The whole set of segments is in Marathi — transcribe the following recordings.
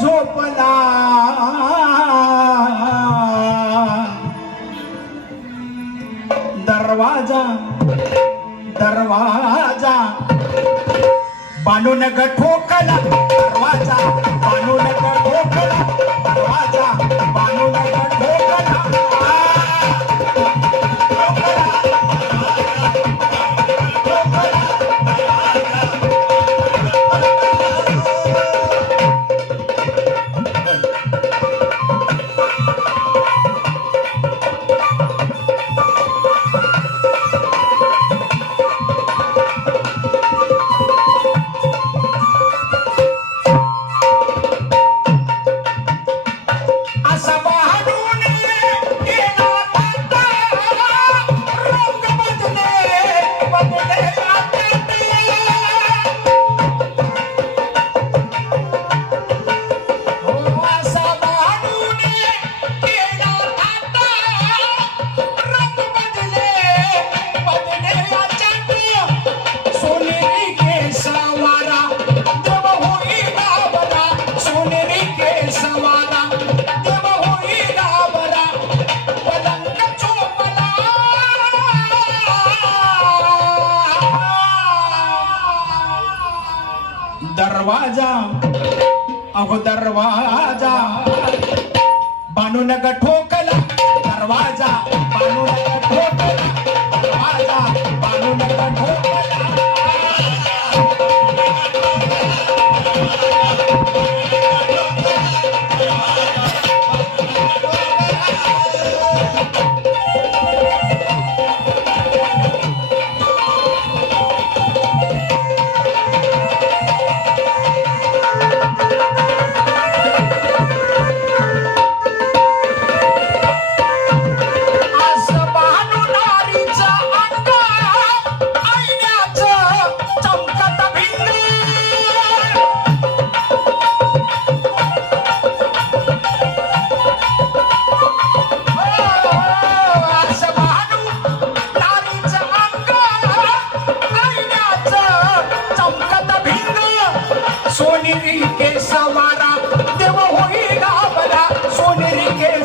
झोपला. दरवाजा दरवाजा. बांधून ग ठोकला दरवाजा. बांधून ग ठोकला दरवाजा. दरवाजा अहो दरवाजा. बांधू नका ठोकला दरवाजा बांधू नका ठोकला दरवाजा. बांधू नका ठोकला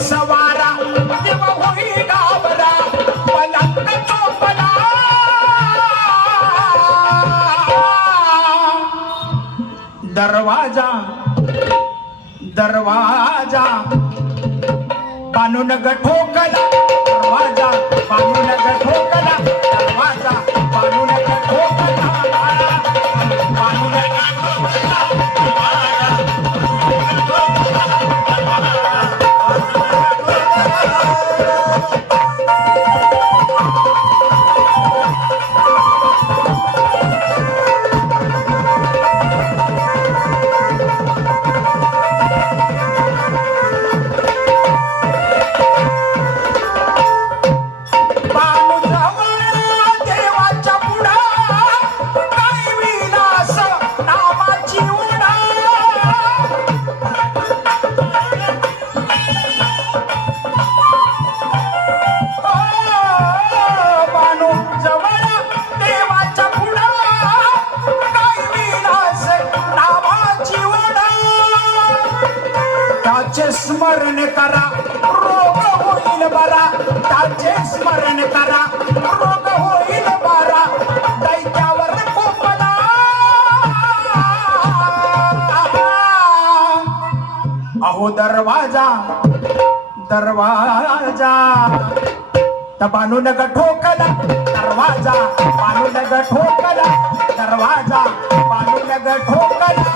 सोनेरी केसवारा देव होई गावला पलंग चोपला. दरवाजा दरवाजा बांधून ग ठोकला दरवाजा करा रोग होईल बरा. त्याचे स्मरण करा. रोग होईल बरा. दैत्यावर कोपला अहो दरवाजा. दरवाजा. त्या नग ठोकला दरवाजा. बांधून नग ठोकला दरवाजा. बांधून नग ठोकला